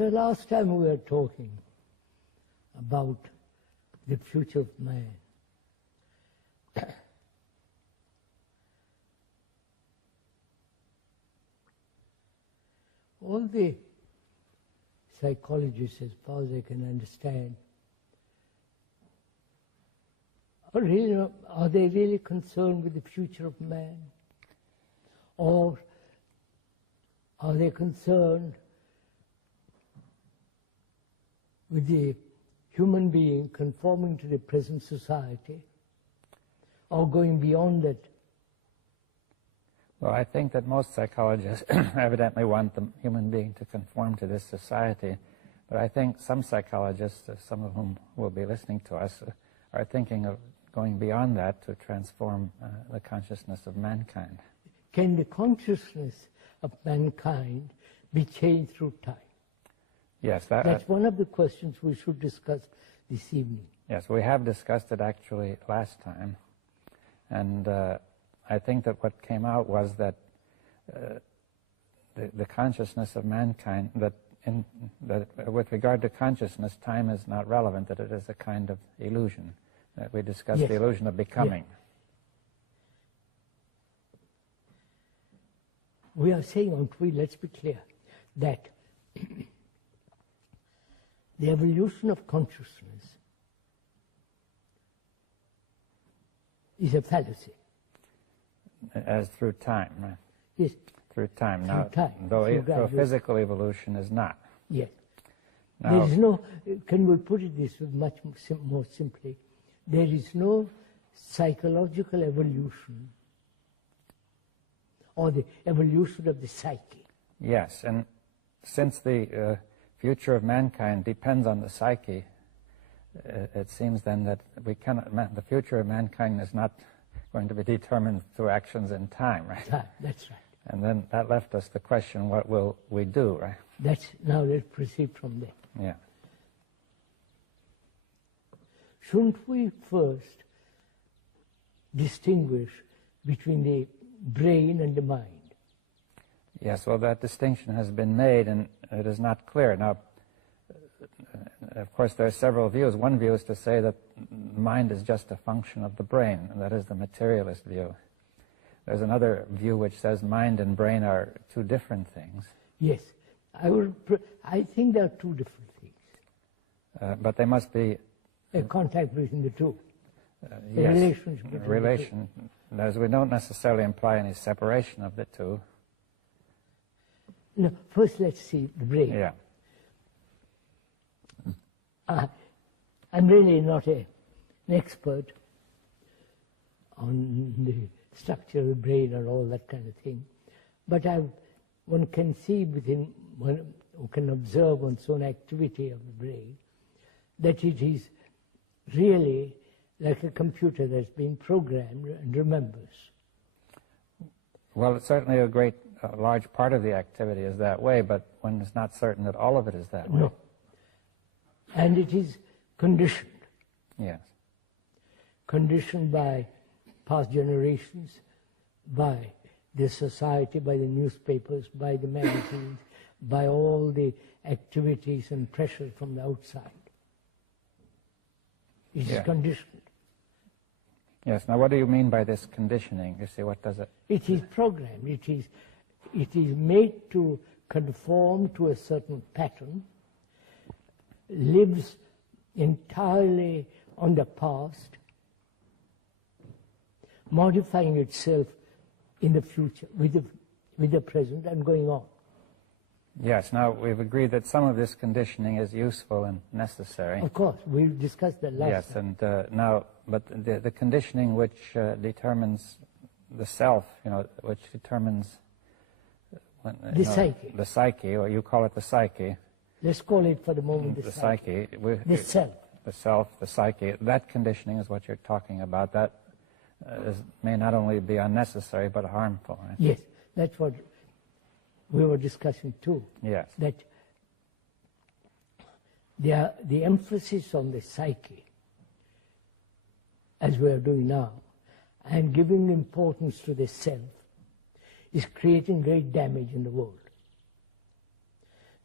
So last time we were talking about the future of man. All the psychologists, as far as I can understand, are they really concerned with the future of man? Or are they concerned with the human being conforming to the present society, or going beyond it? Well, I think that most psychologists evidently want the human being to conform to this society, but I think some psychologists, some of whom will be listening to us, are thinking of going beyond that to transform the consciousness of mankind. Can the consciousness of mankind be changed through time? Yes. That's one of the questions we should discuss this evening. Yes, we have discussed it actually last time, and I think that what came out was that the consciousness of mankind, that with regard to consciousness, time is not relevant, that it is a kind of illusion. That we discussed the illusion of becoming. Yes. We are saying, aren't we, let's be clear, that the evolution of consciousness is a fallacy. As through time, right? Yes. Through time. Through now, time. Though physical evolution is not. Yes. Now, there is no, can we put it this way much more simply, there is no psychological evolution or the evolution of the psyche. Yes, and since the future of mankind depends on the psyche, it seems then that we cannot, the future of mankind is not going to be determined through actions in time, right? Time, that's right. And then that left us the question, what will we do, right? Now let's proceed from there. Yeah. Shouldn't we first distinguish between the brain and the mind? Yes, well, that distinction has been made, and it is not clear. Now, of course, there are several views. One view is to say that mind is just a function of the brain, and that is the materialist view. There's another view which says mind and brain are two different things. Yes, I think they are two different things. But they must be a contact between the two. Yes, relationship between relation. As we don't necessarily imply any separation of the two. No, first let's see the brain. Yeah. I'm really not an expert on the structure of the brain and all that kind of thing, but one can see one can observe one's own activity of the brain, that it is really like a computer that's been programmed and remembers. Well, it's certainly a large part of the activity is that way, but one is not certain that all of it is that way. No. And it is conditioned. Yes. Conditioned by past generations, by the society, by the newspapers, by the magazines, by all the activities and pressure from the outside. It is conditioned. Yes. Now, what do you mean by this conditioning? You see, what does it? It is programmed. It is made to conform to a certain pattern, lives entirely on the past, modifying itself in the future with the present and going on. Yes. Now, we've agreed that some of this conditioning is useful and necessary. Of course, we discussed that last time. Yes, and now, but the conditioning which determines the self, which determines the psyche. The psyche, or you call it the psyche. Let's call it for the moment the psyche. The self. The self, the psyche. That conditioning is what you're talking about. That may not only be unnecessary but harmful. Right? Yes, that's what we were discussing too. Yes. That the emphasis on the psyche, as we are doing now, and giving importance to the self, is creating great damage in the world.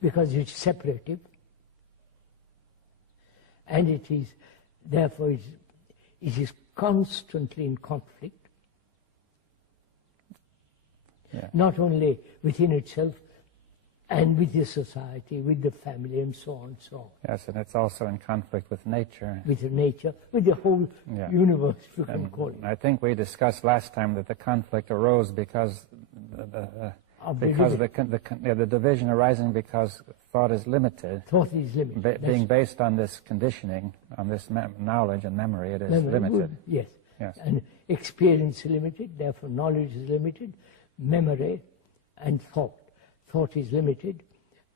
because it's separative, and it is, therefore, it is constantly in conflict, not only within itself, and with the society, with the family, and so on and so on. Yes, and it's also in conflict with nature. With the nature, with the whole universe, if you can call it. I think we discussed last time that the conflict arose because the division arising because thought is limited. Thought is limited. Being based on this conditioning, on this knowledge and memory, it is limited. Yes. Yes. And experience is limited, therefore knowledge is limited, memory and thought. Thought is limited,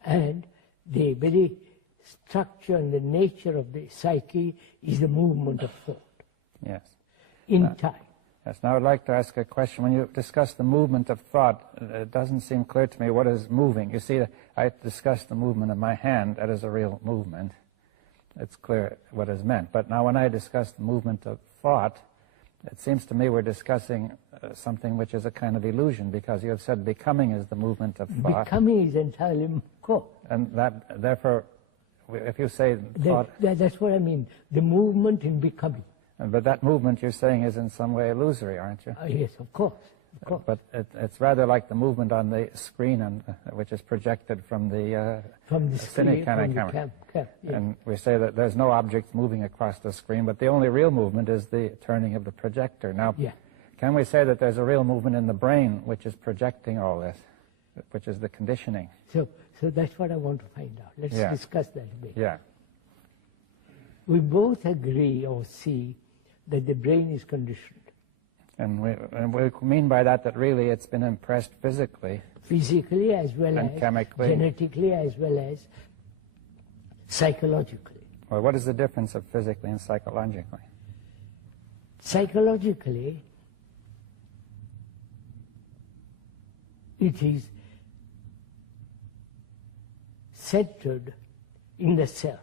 and the very structure and the nature of the psyche is the movement of thought. Yes. In time. Yes. Now I'd like to ask a question. When you discuss the movement of thought, it doesn't seem clear to me what is moving. You see, I discussed the movement of my hand. That is a real movement. It's clear what is meant. But now when I discuss the movement of thought, it seems to me we're discussing something which is a kind of illusion, because you have said becoming is the movement of thought. Becoming is entirely core. And that, therefore, if you say thought... That's what I mean, the movement in becoming. But that movement you're saying is in some way illusory, aren't you? Yes, of course. But it's rather like the movement on the screen, which is projected from the screen, camera. And we say that there's no object moving across the screen, but the only real movement is the turning of the projector. Now, can we say that there's a real movement in the brain which is projecting all this, which is the conditioning? So that's what I want to find out. Let's discuss that a bit. Yeah. We both agree or see that the brain is conditioned. And we mean by that really it's been impressed physically. Physically as well and as chemically. Genetically as well as psychologically. Well, what is the difference of physically and psychologically? Psychologically, it is centered in the self.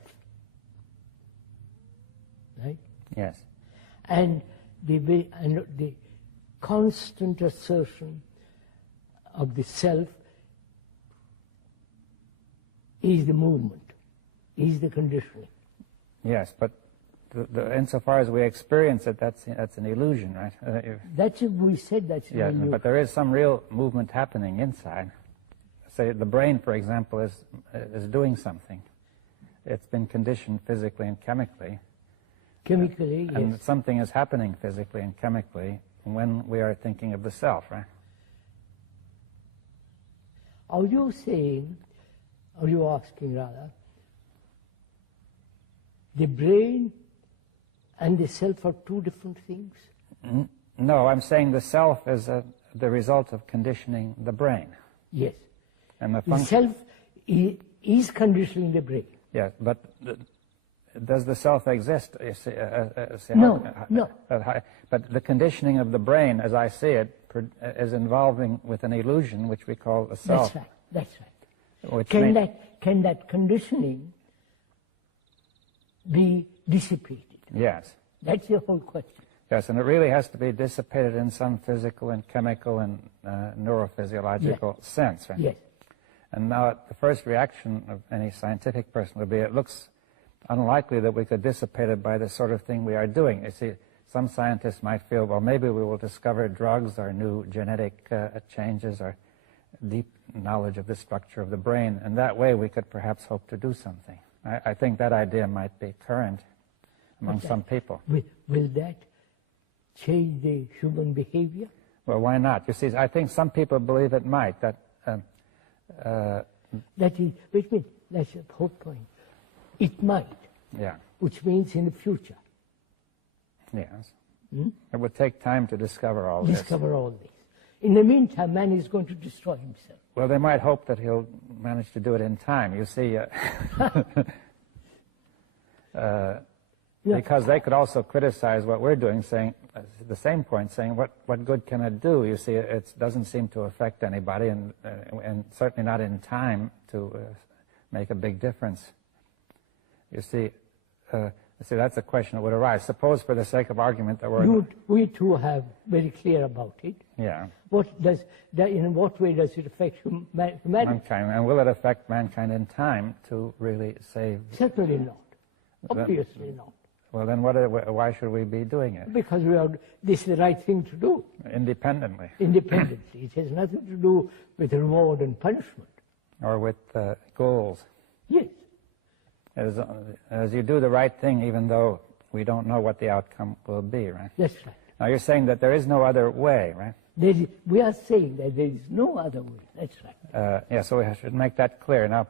Right? Yes. And the constant assertion of the self is the movement, is the conditioning. Yes, but insofar as we experience it, that's an illusion, right? We said that's an illusion. But there is some real movement happening inside. Say the brain, for example, is doing something. It's been conditioned physically and chemically. Chemically, yes. And something is happening physically and chemically when we are thinking of the self, right? Are you asking rather, the brain and the self are two different things? No, I'm saying the self is the result of conditioning the brain. Yes. And the self is conditioning the brain. Yes, but does the self exist? No. But the conditioning of the brain, as I see it, is involving with an illusion which we call the self. That's right. Can that conditioning be dissipated? Yes. That's the whole question. Yes, and it really has to be dissipated in some physical and chemical and neurophysiological sense, right? Yes. And now the first reaction of any scientific person would be, it looks unlikely that we could dissipate it by the sort of thing we are doing. You see, some scientists might feel, well, maybe we will discover drugs or new genetic changes or deep knowledge of the structure of the brain, and that way we could perhaps hope to do something. I think that idea might be current among some people. Will that change the human behavior? Well, why not? You see, I think some people believe it might. That's the whole point. It might. Yeah. Which means in the future. Yes. It would take time to discover all this. In the meantime, man is going to destroy himself. Well, they might hope that he'll manage to do it in time. You see, because they could also criticize what we're doing, saying the same point, saying what good can it do? You see, it doesn't seem to affect anybody, and certainly not in time to make a big difference. You see, See, that's a question that would arise. Suppose, for the sake of argument, that we're... We too have very clear about it. Yeah. In what way does it affect humanity? Mankind. And will it affect mankind in time to really save... Certainly not. Obviously not. Well, then why should we be doing it? Because this is the right thing to do. Independently. Independently. It has nothing to do with reward and punishment. Or with goals. Yes. As you do the right thing, even though we don't know what the outcome will be, right? That's right. Now, you're saying that there is no other way, right? We are saying that there is no other way. That's right. Yeah, so we should make that clear. Now,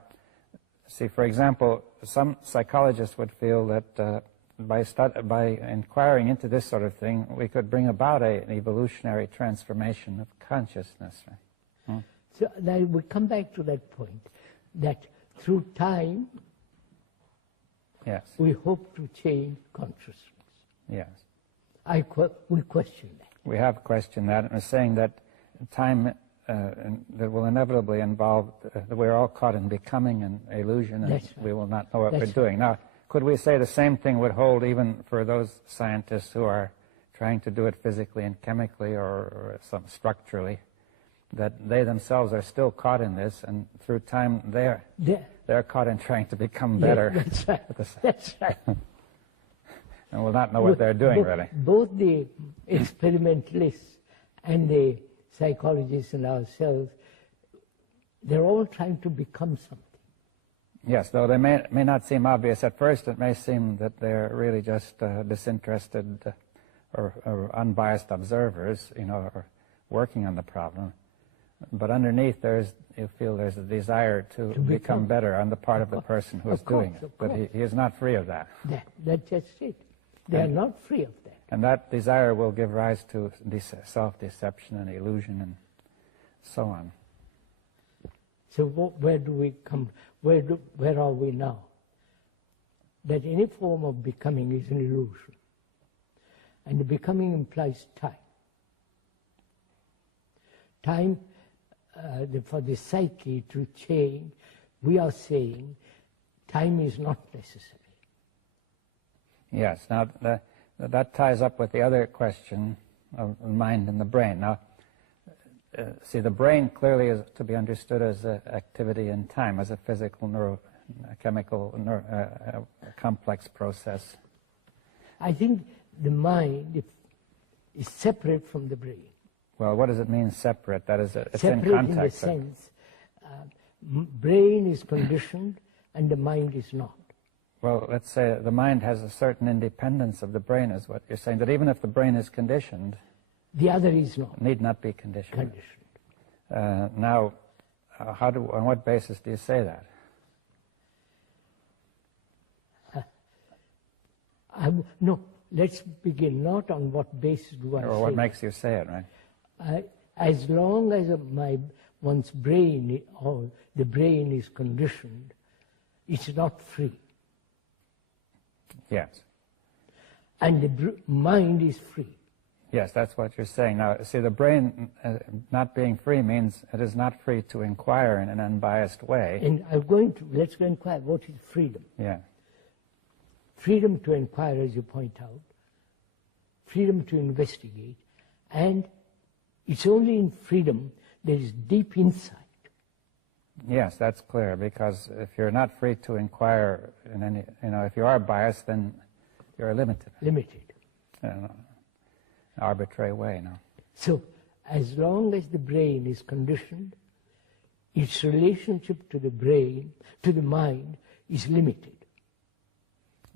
see, for example, some psychologists would feel that by inquiring into this sort of thing, we could bring about an evolutionary transformation of consciousness. Right? So now we come back to that point, that through time, yes, we hope to change consciousness. Yes. We question that. We have questioned that, and we're saying that time that will inevitably involve that we're all caught in becoming an illusion, and right. we will not know what we're doing. Now, could we say the same thing would hold even for those scientists who are trying to do it physically and chemically or some structurally, that they themselves are still caught in this, and through time they're caught in trying to become better? Yeah, that's right. That's right. And will not know what they're doing, really. Both the experimentalists and the psychologists and ourselves, they're all trying to become something. Yes, though they may not seem obvious at first, it may seem that they're really just disinterested or unbiased observers, or working on the problem. But underneath, you feel there's a desire to become better on the part of the person who is doing it. But he is not free of that. That's just it. They are not free of that. And that desire will give rise to self-deception and illusion and so on. So where do we come? Where are we now? That any form of becoming is an illusion. And the becoming implies time. Time, for the psyche to change, we are saying time is not necessary. Yes. Now, that ties up with the other question of the mind and the brain. Now, see, the brain clearly is to be understood as an activity in time, as a physical, neurochemical, complex process. I think the mind is separate from the brain. Well, what does it mean, separate? That is, it's separate in contact. In the sense, brain is conditioned and the mind is not. Well, let's say the mind has a certain independence of the brain, is what you're saying, that even if the brain is conditioned, the other is not. Need not be conditioned. Now, on what basis do you say that? No, let's begin not on what basis do I say. Or what makes you say it, right? As long as one's brain or the brain is conditioned, it's not free. Yes. And the mind is free. Yes, that's what you're saying. Now, see, the brain not being free means it is not free to inquire in an unbiased way. And let's go inquire, what is freedom? Yeah. Freedom to inquire, as you point out, freedom to investigate, and it's only in freedom there is deep insight. Yes, that's clear, because if you're not free to inquire in any, if you are biased, then you're limited. Limited. In an arbitrary way, no? So, as long as the brain is conditioned, its relationship to the brain, to the mind, is limited.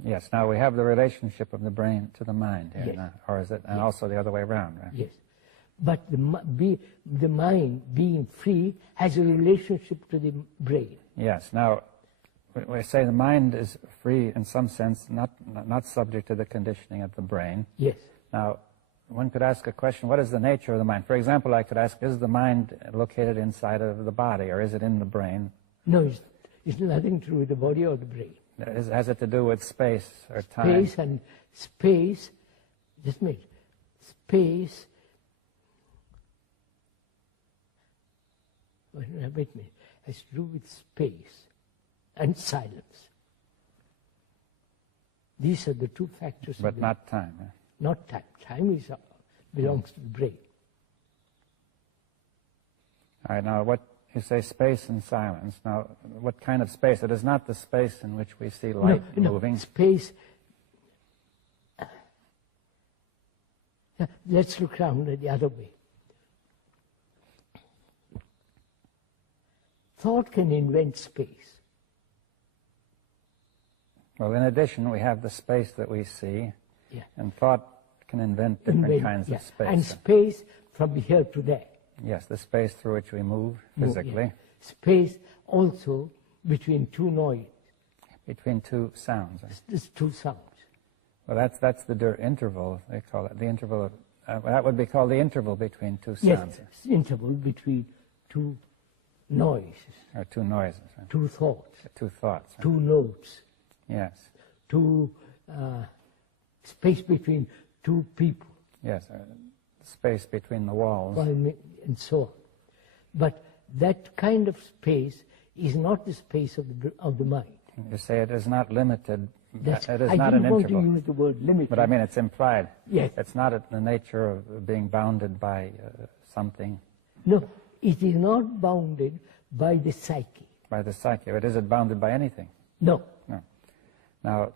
Yes, now we have the relationship of the brain to the mind here, yes. Or is it, and also the other way around, right? Yes. But the mind, being free, has a relationship to the brain. Yes. Now, we say the mind is free in some sense, not subject to the conditioning of the brain. Yes. Now, one could ask a question, what is the nature of the mind? For example, I could ask, is the mind located inside of the body, or is it in the brain? No, it's nothing to do with the body or the brain. Has it to do with space or time? Space, just a minute, space, wait a minute, has to do with space and silence. These are the two factors. But not time. Eh? Not time. Time is, belongs to the brain. All right, now what you say space and silence. Now, what kind of space? It is not the space in which we see light moving. Space. Let's look around the other way. Thought can invent space. Well, in addition, we have the space that we see, and thought can invent different kinds of space. And space from here to there. Yes, the space through which we move physically. Space also between two noises. Between two sounds. There's two sounds. Well, that's the interval, they call it. The interval, that would be called the interval between two sounds. Yes, interval between two noises. Or two noises. Right? Two thoughts. Two thoughts. Right? Two notes. Yes. Two, space between two people. Yes, space between the walls. And so on. But that kind of space is not the space of the mind. You say it is not limited. It is I not didn't an want interval. to use the word limited. But I mean, it's implied. Yes. It's not the nature of being bounded by something. No, it is not bounded by the psyche. By the psyche. But is it bounded by anything? No. No. Now,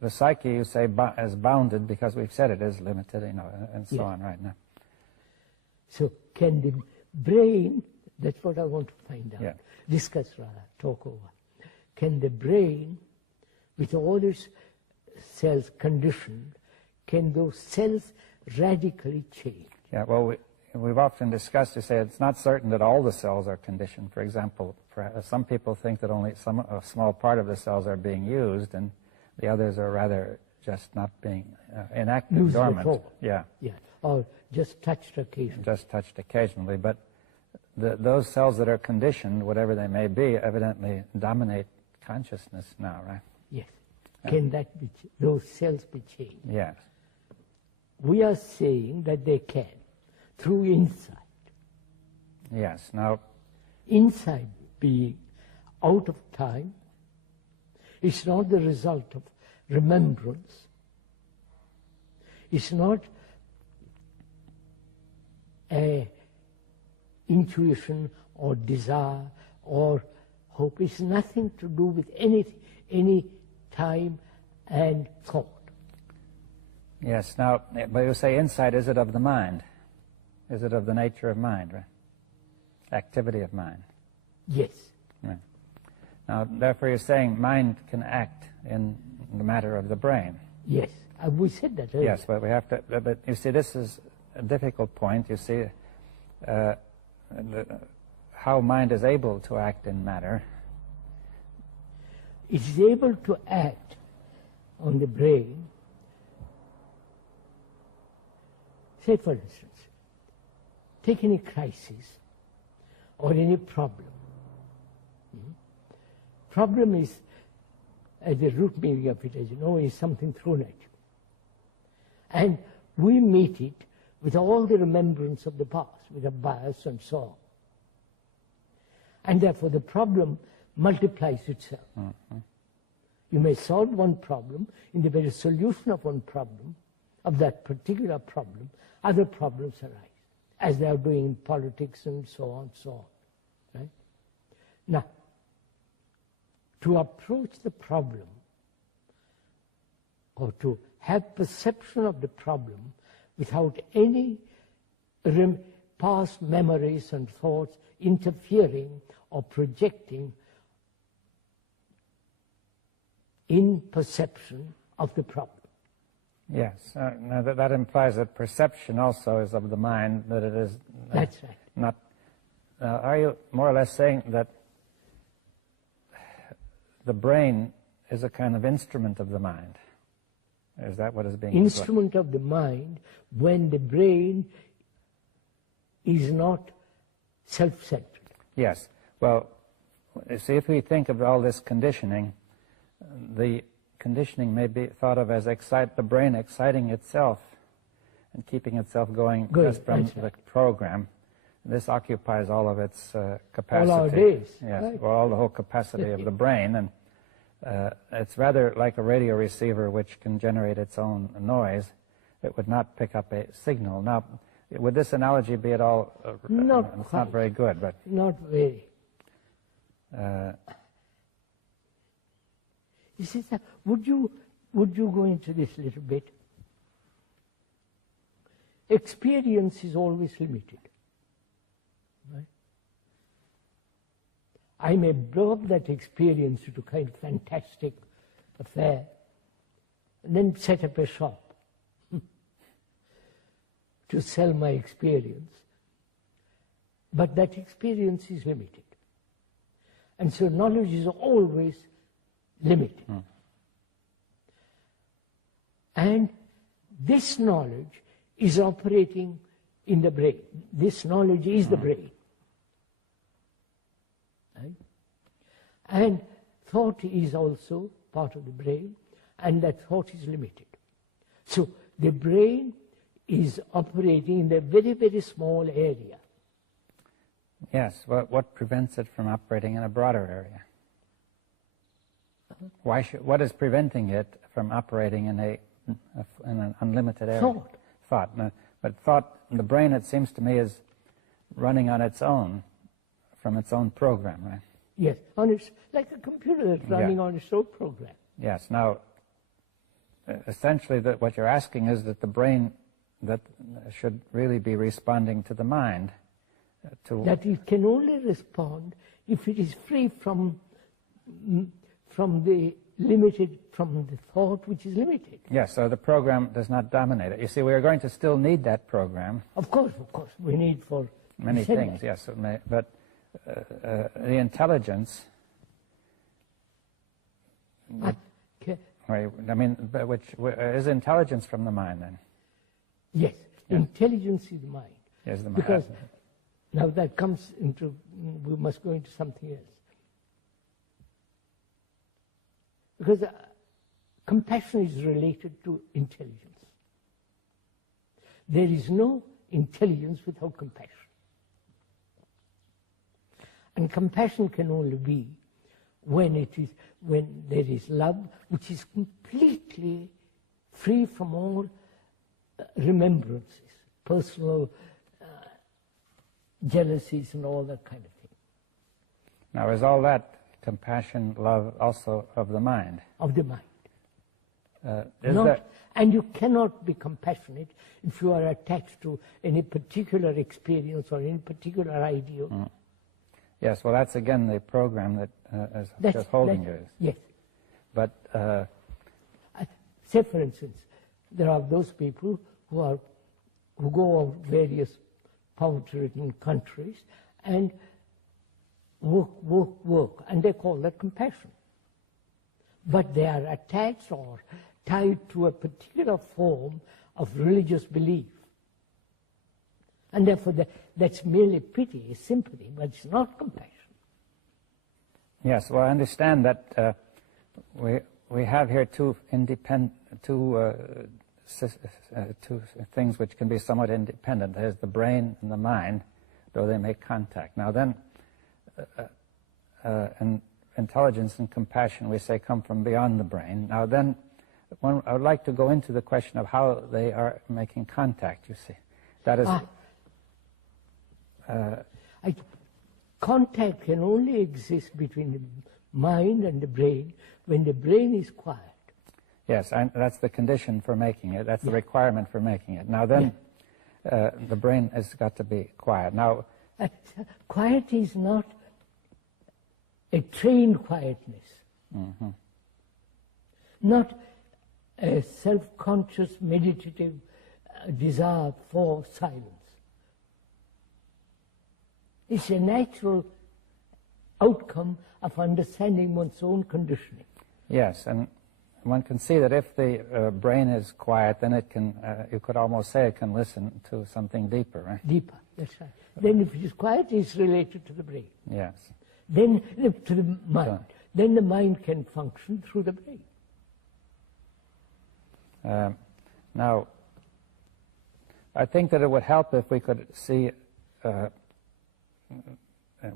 the psyche, you say, is bounded because we've said it is limited, and so on right now. So can the brain, that's what I want to find out, discuss rather, talk over. Can the brain, with all its cells conditioned, can those cells radically change? Yeah, well, we've often discussed, you say, it's not certain that all the cells are conditioned. For example, some people think that only a small part of the cells are being used, and the others are rather just not being inactive, dormant. Yeah. Or just touched occasionally. Just touched occasionally, but those cells that are conditioned, whatever they may be, evidently dominate consciousness now, right? Yes. Can that be those cells be changed? Yes. We are saying that they can, through insight. Yes. Now, insight being out of time, it's not the result of remembrance. It's not a intuition or desire or hope. It's nothing to do with any time and thought. Yes. Now, but you say insight, is it of the mind? Is it of the nature of mind, right? Activity of mind. Yes. Right. Now, therefore, you're saying mind can act in the matter of the brain. Yes. We said that earlier. Yes, but we have to. But you see, this is a difficult point. You see, how mind is able to act in matter. It is able to act on the brain. Say, for instance, take any crisis or any problem. Problem is, at the root meaning of it, as you know, is something thrown at you. And we meet it with all the remembrance of the past, with a bias and so on. And therefore the problem multiplies itself. Mm-hmm. You may solve one problem, in the very solution of one problem, of that particular problem, other problems arise, as they are doing in politics and so on, so on. Right? Now, to approach the problem, or to have perception of the problem without any past memories and thoughts interfering or projecting in perception of the problem. Yes, now that implies that perception also is of the mind, that it is That's right. Not. Are you more or less saying that the brain is a kind of instrument of the mind? Is that what is being instrument of the mind when the brain is not self-centered? Yes. Well, you see, if we think of all this conditioning, the conditioning may be thought of as the brain exciting itself and keeping itself going just from the program. This occupies all of its capacity. All our days. Yes, right. well, all the whole capacity of the brain. And it's rather like a radio receiver which can generate its own noise. It would not pick up a signal. Now, would this analogy be at all? It's not very good, but not very. You see, sir, would you go into this a little bit? Experience is always limited. Right? I may blow up that experience into a kind of fantastic affair, and then set up a shop to sell my experience. But that experience is limited. And so knowledge is always limited. And this knowledge is operating in the brain. This knowledge is the brain. Right? And thought is also part of the brain, and that thought is limited. So the brain is operating in a very, very small area. Yes, what prevents it from operating in a broader area? What is preventing it from operating in an unlimited area? Thought. No, but thought, the brain, it seems to me, is running on its own, from its own program, right? Yes, like a computer that's running on its own program. Yes. Now, essentially, what you're asking is that the brain that should really be responding to the mind. That it can only respond if it is free from the thought which is limited. Yes, so the program does not dominate it. You see, we are going to still need that program. Of course, we need for many things, yes, but the intelligence, which is intelligence from the mind then? Yes, intelligence is the mind. Yes, the mind. Because now that comes into, we must go into something else. Because compassion is related to intelligence. There is no intelligence without compassion. And compassion can only be when there is love, which is completely free from all remembrances, personal jealousies and all that kind of thing. Now, is all that compassion, love, also of the mind? Of the mind. And you cannot be compassionate if you are attached to any particular experience or any particular idea. Yes, well, that's again the program that is just holding you. Yes. But say, for instance, there are those people who go to various poverty-ridden countries and work, and they call that compassion. But they are attached or tied to a particular form of religious belief. And therefore, that's merely pity, sympathy, but it's not compassion. Yes, well, I understand that we have here two things which can be somewhat independent. There's the brain and the mind, though they make contact. Now then, and intelligence and compassion, we say, come from beyond the brain. Now then, I would like to go into the question of how they are making contact, you see. That is... contact can only exist between the mind and the brain when the brain is quiet. Yes, that's the condition for making it. That's the requirement for making it. Now then, the brain has got to be quiet. Now, quiet is not a trained quietness. Not a self-conscious, meditative desire for silence. It's a natural outcome of understanding one's own conditioning. Yes, and one can see that if the brain is quiet, then it can, you could almost say it can listen to something deeper, right? Deeper, that's right. Then if it is quiet, it's related to the brain. Yes. Then to the mind. Then the mind can function through the brain. Now, I think that it would help if we could see,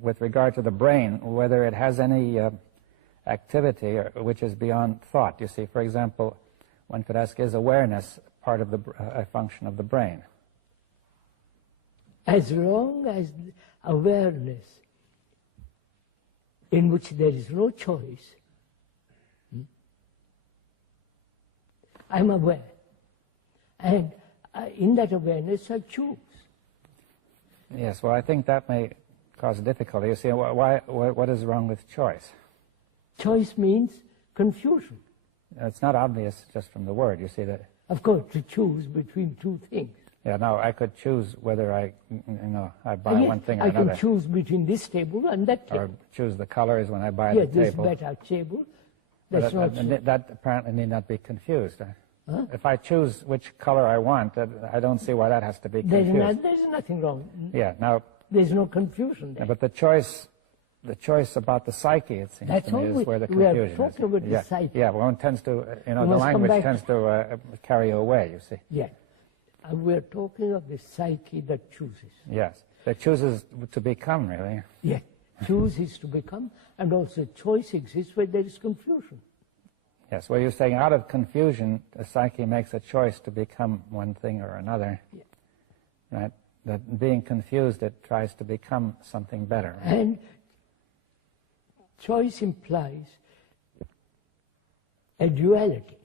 with regard to the brain, whether it has any activity which is beyond thought. You see, for example, one could ask, is awareness part of a function of the brain? As long as awareness in which there is no choice, I'm aware. And in that awareness, I choose. Yes, well, I think that may cause difficulty. You see, what is wrong with choice? Choice means confusion. It's not obvious just from the word. You see that. Of course, to choose between two things. Yeah, now I could choose whether I buy one thing or I another. can choose between this table and that table. Or choose the colors when I buy Yeah, the table. this better table. That's not so. That apparently need not be confused. Huh? If I choose which color I want, I don't see why that has to be confused. There's nothing wrong. Yeah, now. There's no confusion there. But the choice about the psyche, it seems to me, is where the confusion is. We are talking about the psyche. Yeah, one tends to, the language tends to carry away, you see. Yeah. And we're talking of the psyche that chooses. Yes, that chooses to become, really. Yeah, chooses to become, and also choice exists where there is confusion. Yes, well, you're saying out of confusion, the psyche makes a choice to become one thing or another. Yeah. Right? That being confused, it tries to become something better. Right? And choice implies a duality.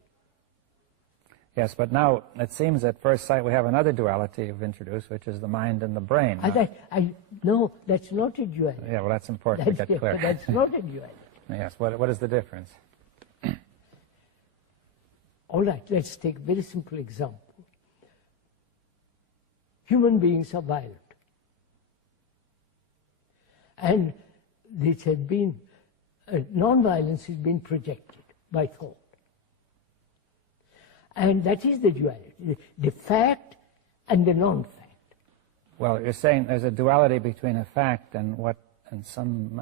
Yes, but now it seems at first sight we have another duality you've introduced, which is the mind and the brain. No, that's not a duality. Yeah, well, that's important to get clear. That's not a duality. Yes, what is the difference? All right, let's take a very simple example. Human beings are violent. And this has been, non-violence has been projected by thought. And that is the duality, the fact and the non-fact. Well, you're saying there's a duality between a fact and some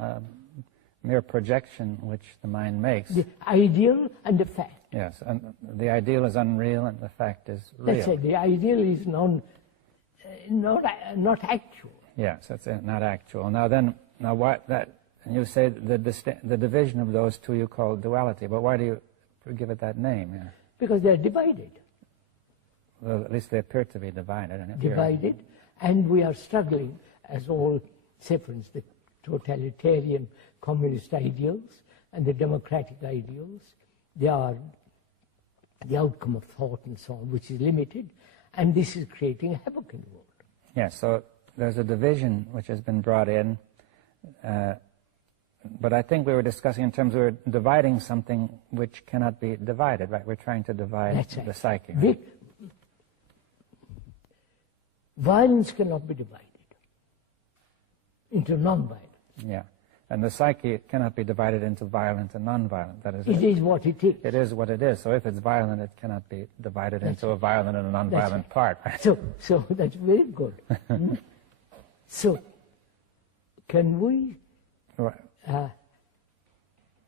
mere projection which the mind makes. The ideal and the fact. Yes, and the ideal is unreal and the fact is real. That's it. The ideal is not actual. Yes, that's it, not actual. And you say the division of those two you call duality, but why do you give it that name? Yeah. Because they're divided. Well, at least they appear to be divided. Divided, and we are struggling, as all, say for instance, the totalitarian communist ideals and the democratic ideals, they are the outcome of thought and so on, which is limited, and this is creating havoc in the world. Yes, so there's a division which has been brought in, but I think we were discussing in terms of dividing something which cannot be divided, right? We're trying to divide the psyche. Right? Violence cannot be divided into non-violent. Yeah. And the psyche cannot be divided into violent and non-violent. That is it is what it is. It is what it is. So if it's violent, it cannot be divided into a violent and a non-violent part. Right? So that's very good. So can we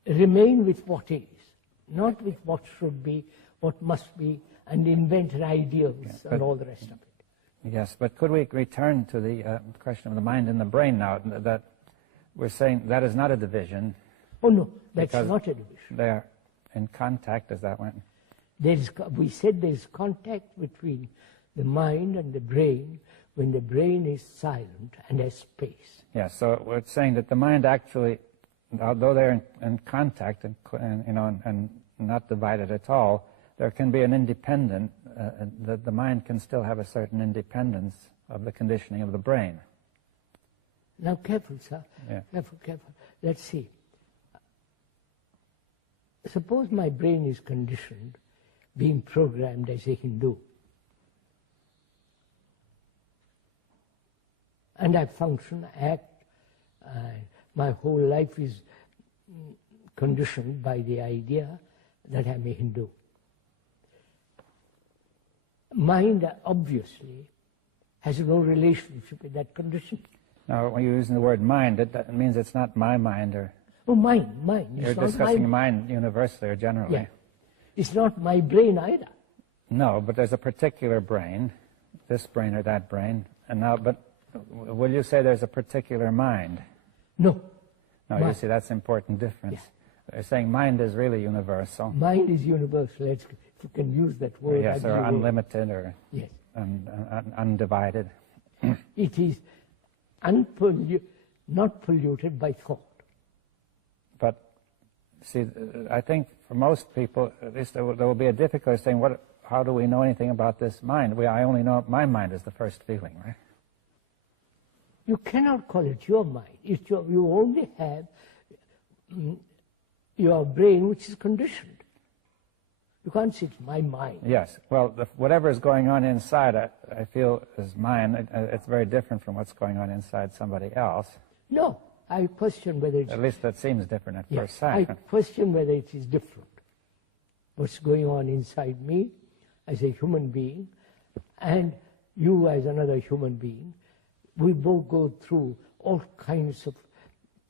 remain with what is, not with what should be, what must be, and invent ideals and all the rest of it? Yes, but could we return to the question of the mind and the brain now? That we're saying that is not a division. Oh no, that's not a division. They are in contact, is that one? We said there is contact between the mind and the brain when the brain is silent and has space. Yes, so we're saying that the mind actually, although they're in contact and not divided at all, there can be an independent, the mind can still have a certain independence of the conditioning of the brain. Now careful, sir. Yeah. Careful. Let's see. Suppose my brain is conditioned, being programmed as a Hindu. And I function, act, my whole life is conditioned by the idea that I'm a Hindu. Mind, obviously, has no relationship with that condition. Now, when you're using the word mind, it means it's not my mind or... Oh, mind. You're discussing mind universally or generally. Yeah. It's not my brain either. No, but there's a particular brain, this brain or that brain, and now, but will you say there's a particular mind? No. No, you see, that's an important difference. They're saying mind is really universal. Mind is universal. If you can use that word. Yes, or unlimited, or yes. Undivided. It is not polluted by thought. But see, I think for most people, at least there will be a difficulty saying, how do we know anything about this mind? I only know my mind is the first feeling, right? You cannot call it your mind. You only have your brain, which is conditioned. You can't say it's my mind. Yes. Well, whatever is going on inside, I feel is mine. It's very different from what's going on inside somebody else. No, I question whether it's... At least that seems different at first I sight. question whether it is different. What's going on inside me as a human being and you as another human being. We both go through all kinds of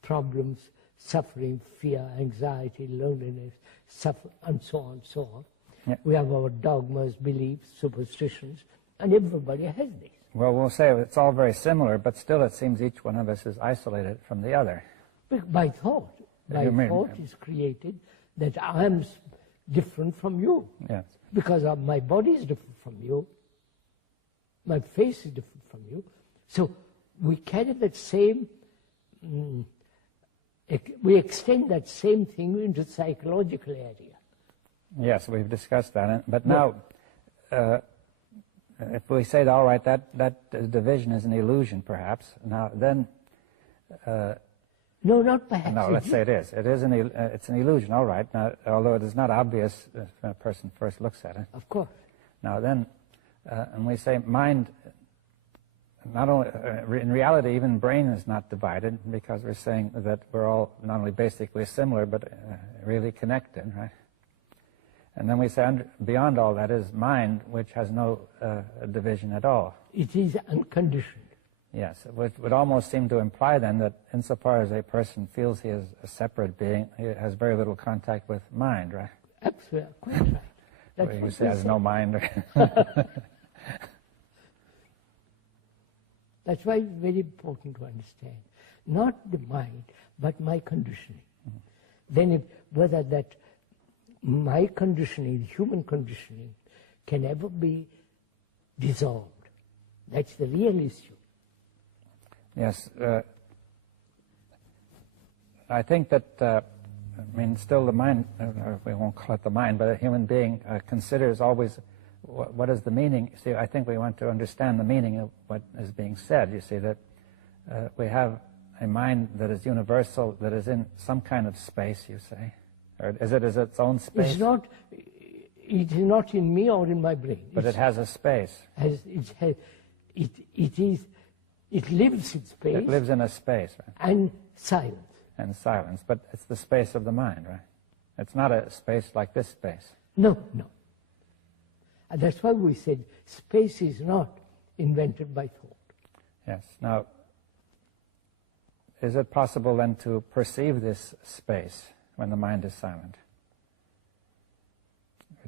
problems, suffering, fear, anxiety, loneliness, and so on, so on. Yeah. We have our dogmas, beliefs, superstitions, and everybody has these. Well, we'll say it's all very similar, but still it seems each one of us is isolated from the other. By thought. Thought is created that I am different from you. Yes. Because my body is different from you. My face is different from you. So we carry that same, we extend that same thing into the psychological area. Yes, we've discussed that. But now, if we say, all right, that division is an illusion, perhaps, now then... no, not perhaps. No, let's say it is. It's an illusion, all right, now, although it is not obvious when a person first looks at it. Of course. Now then, and we say mind... Not only in reality, even brain is not divided, because we're saying that we're all not only basically similar, but really connected, right? And then we say beyond all that is mind, which has no division at all. It is unconditioned. Yes, it would almost seem to imply then that insofar as a person feels he is a separate being, he has very little contact with mind, right? Absolutely, quite right. That's Where you what say has no mind. That's why it's very important to understand. Not the mind, but my conditioning. Mm-hmm. Then whether that my conditioning, human conditioning, can ever be dissolved. That's the real issue. Yes. I think that, still the mind, we won't call it the mind, but a human being considers always what is the meaning. See, I think we want to understand the meaning of what is being said. You see, that we have a mind that is universal, that is in some kind of space, you say. Or is it its own space? It is not in me or in my brain. But it has a space. It lives in space. It lives in a space, right? And silence. And silence. But it's the space of the mind, right? It's not a space like this space. No. And that's why we said space is not invented by thought. Yes. Now, is it possible then to perceive this space when the mind is silent?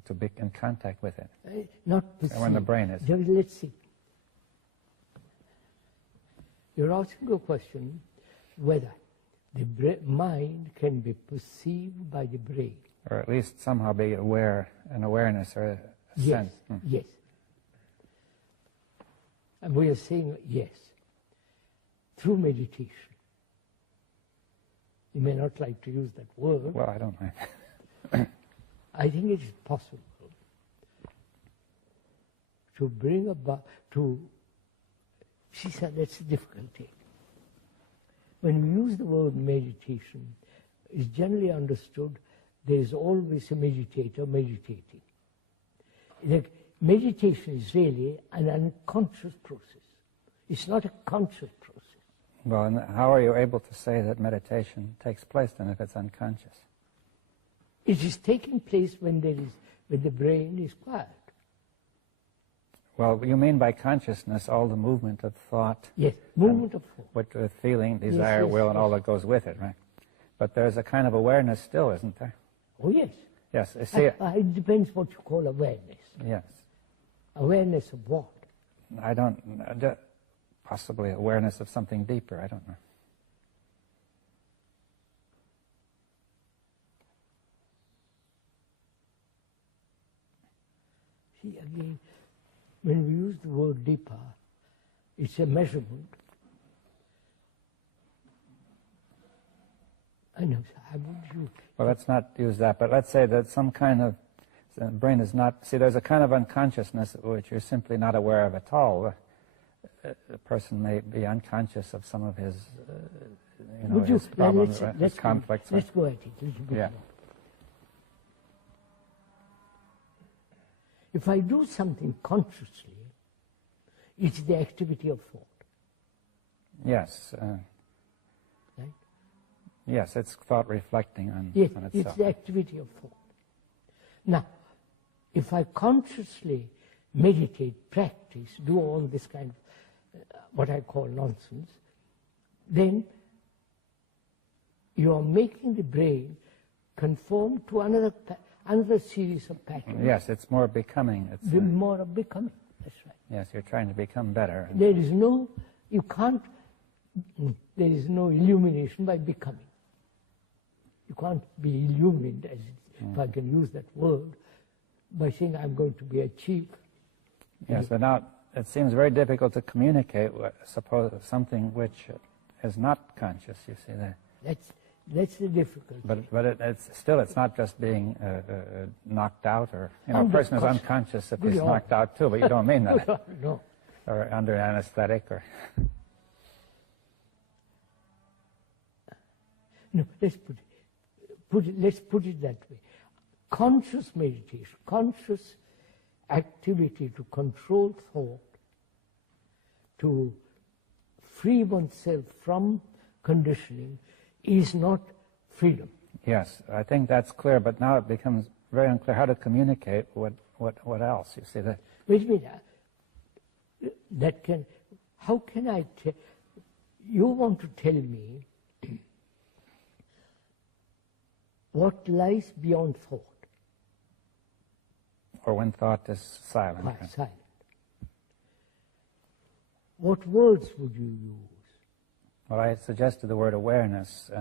To be in contact with it? Not perceive. And when the brain is? Let's see. You're asking a question whether the mind can be perceived by the brain. Or at least somehow be aware, an awareness or a sense. Yes. And we are saying yes, through meditation. You may not like to use that word. Well, I don't mind. I think it is possible to bring about, she said that's a difficult thing. When we use the word meditation, it's generally understood there is always a meditator meditating. Meditation is really an unconscious process. It's not a conscious process. Well, and how are you able to say that meditation takes place then if it's unconscious? It is taking place when the brain is quiet. Well, you mean by consciousness all the movement of thought? Yes, movement of thought. With feeling, desire, will, and all that goes with it, right? But there's a kind of awareness still, isn't there? Oh, yes. Yes, I see it. It depends what you call awareness. Yes. Awareness of what? Possibly awareness of something deeper, I don't know. see again, when we use the word dipa, it's a measurement. I know, I would use. Well, let's not use that, but let's say that some kind of the brain is not. See, there's a kind of unconsciousness which you're simply not aware of at all. A person may be unconscious of some of his, his problems, his conflicts. Let's go at it a little bit more. If I do something consciously, it's the activity of thought. Yes. Right? Yes, it's thought reflecting on itself. It's the activity of thought. Now, if I consciously meditate, practice, do all this kind of what I call nonsense, then you are making the brain conform to another series of patterns. Yes, it's more becoming. It's more of becoming. That's right. Yes, you're trying to become better. There is no illumination by becoming. You can't be illumined, if I can use that word, by saying I'm going to be a chief. Yes, but now it seems very difficult to communicate something which is not conscious, you see. That's the difficulty. But it's not just being knocked out, or a person is unconscious if he's knocked out too, but you don't mean that. No. Or under anesthetic, or... No, let's put it that way. Conscious meditation, conscious activity to control thought, to free oneself from conditioning, is not freedom. Yes, I think that's clear, but now it becomes very unclear how to communicate what else, you see. That. Wait a minute, how can I tell, you want to tell me what lies beyond thought? Or when thought is silent. Silent. What words would you use? Well, I suggested the word awareness.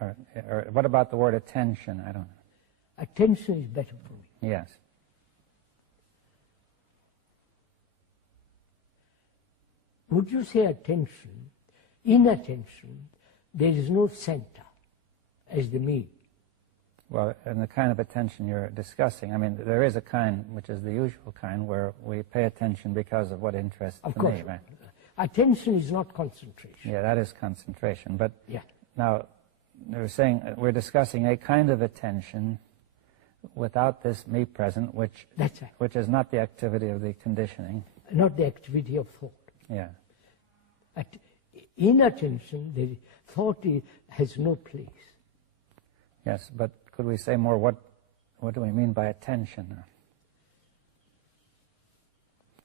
Or what about the word attention? I don't know. Attention is better for me. Yes. Would you say attention? In attention, there is no center as the me. Well, in the kind of attention you're discussing, I mean, there is a kind, which is the usual kind, where we pay attention because of what interests me, right? Attention is not concentration. Yeah, that is concentration. But yeah. Now, we're discussing a kind of attention without this me present, which That's right. Which is not the activity of the conditioning. Not the activity of thought. Yeah. In attention, the thought has no place. Yes, but could we say more? What do we mean by attention?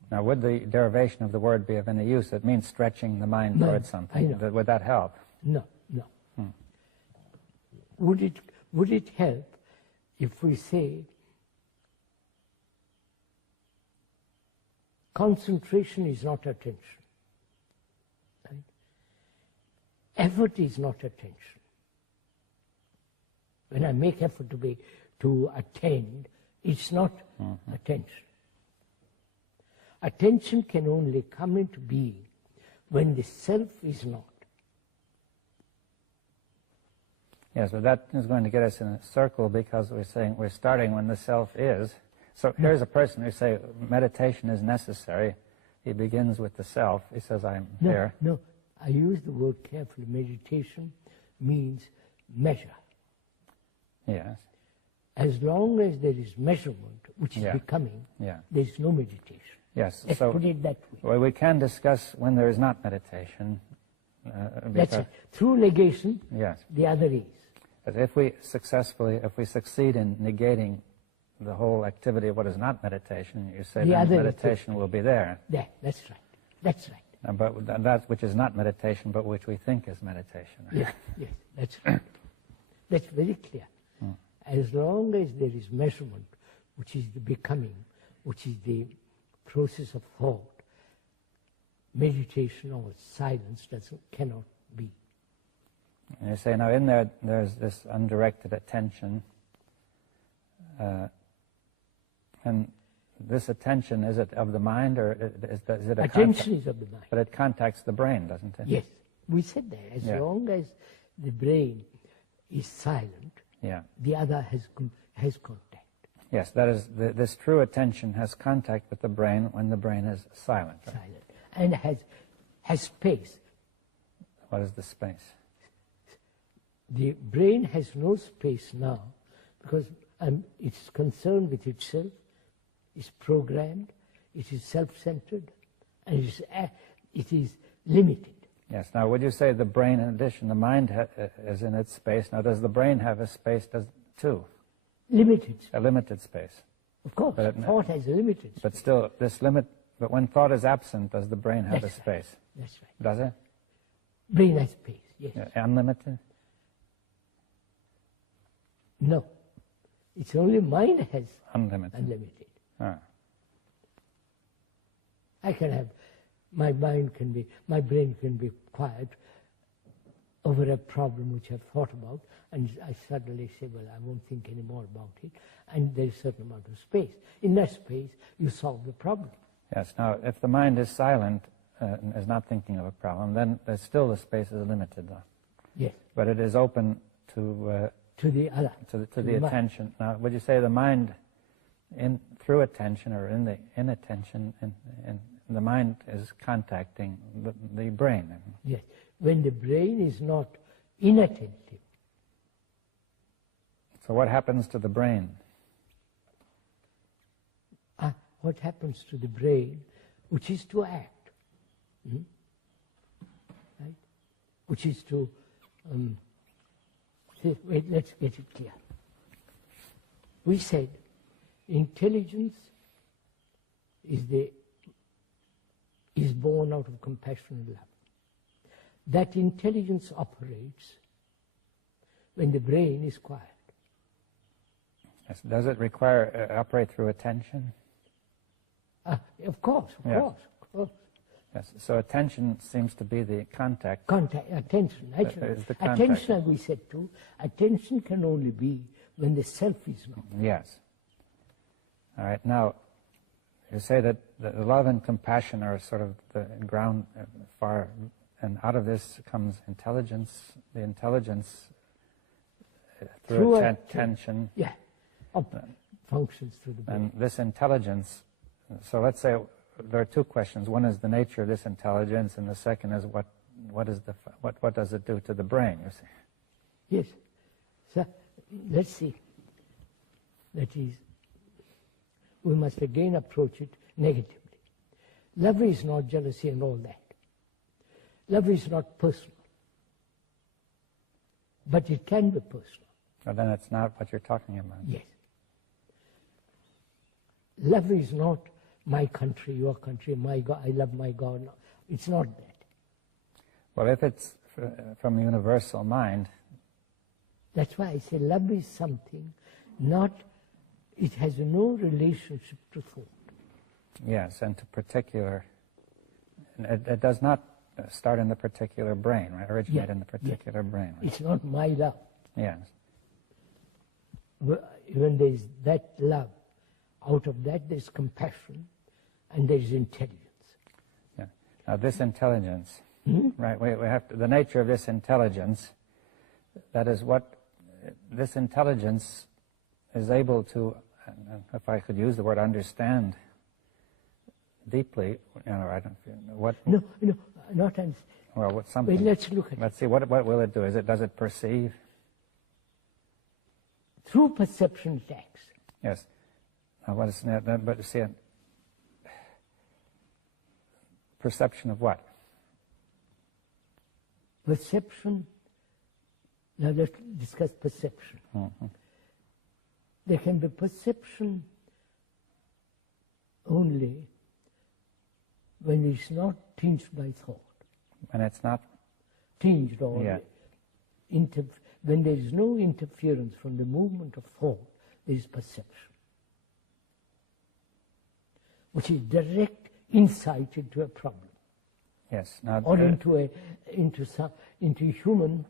Now, would the derivation of the word be of any use? It means stretching the mind towards something. Would that help? No. Would it help if we say concentration is not attention? Right? Effort is not attention. When I make effort to attend, it's not attention. Attention can only come into being when the self is not. Yes, but that is going to get us in a circle, because we're saying we're starting when the self is. So here's a person who say meditation is necessary. He begins with the self. He says, I'm here. No, I use the word carefully. Meditation means measure. Yes. As long as there is measurement, which is becoming, there is no meditation. Yes. Let's put it that way. Well, we can discuss when there is not meditation. That's it. Through negation, the other is. If we succeed in negating the whole activity of what is not meditation, you say then meditation will be there. Yeah, that's right. But that which is not meditation, but which we think is meditation. Yes, that's right. That's very clear. As long as there is measurement, which is the becoming, which is the process of thought, meditation or silence cannot be. And you say, now in there's this undirected attention, and this attention, is it of the mind, or is it a Attention is of the mind. But it contacts the brain, doesn't it? Yes, we said that. As long as the brain is silent, the other has contact. Yes, that is, this true attention has contact with the brain when the brain is silent. Right? Silent. And has space. What is the space? The brain has no space now because it's concerned with itself, it's programmed, it is self-centered, and it is limited. Yes. Now, would you say the brain, in addition, the mind is in its space? Now, does the brain have a space too? Limited. A limited space. Of course, thought has a limited space. But still, but when thought is absent, does the brain have a space? That's right. Does it? Brain has space, yes. Unlimited? No. It's only mind has unlimited. Ah. I can have, my brain can be quiet over a problem which I've thought about, and I suddenly say, well, I won't think any more about it, and there's a certain amount of space. In that space, you solve the problem. Yes. Now, if the mind is silent, and is not thinking of a problem, then there's still the space is limited, though. Yes. But it is open to the other, to the attention. Now, would you say the mind, through attention or in attention, and the mind is contacting the brain? Yes. When the brain is not inattentive. So what happens to the brain? What happens to the brain, which is to act, right? Which is to wait, let's get it clear. We said intelligence is born out of compassion and love. That intelligence operates when the brain is quiet. Yes. Does it operate through attention? Of course. Yes. So attention seems to be the contact. Attention. Is the contact. Attention, as we said too, attention can only be when the self is not. Yes. All right. Now, you say that the love and compassion are sort of the ground far, and out of this comes intelligence. The intelligence through attention. Functions through the brain. And this intelligence. So let's say there are two questions. One is the nature of this intelligence, and the second is what does it do to the brain? You see. Yes. So let's see. That is, we must again approach it negatively. Love is not jealousy and all that. Love is not personal, but it can be personal. Well, then it's not what you're talking about. Yes. Love is not my country, your country, my God, I love my God. No, it's not that. Well, if it's from a universal mind. That's why I say love is something, it has no relationship to thought. Yes, and to particular, it does not start in the particular brain, right? Originate in the particular brain. Right? It's not my love. Yes. When there is that love, out of that there's compassion and there's intelligence. Yeah. Now this intelligence, right? We have the nature of this intelligence. That is what this intelligence is able to, if I could use the word understand deeply. I don't what. No, not understand. Well, what something. Well, let's look at it. Let's see. What will it do? Does it perceive? Through perception it acts. Yes. Now, what is that? But see, perception of what? Perception. Now let's discuss perception. Mm-hmm. There can be perception only when it's not tinged by thought. When it's not tinged or when there is no interference from the movement of thought, there is perception, which is direct insight into a problem. Yes. Now, or into human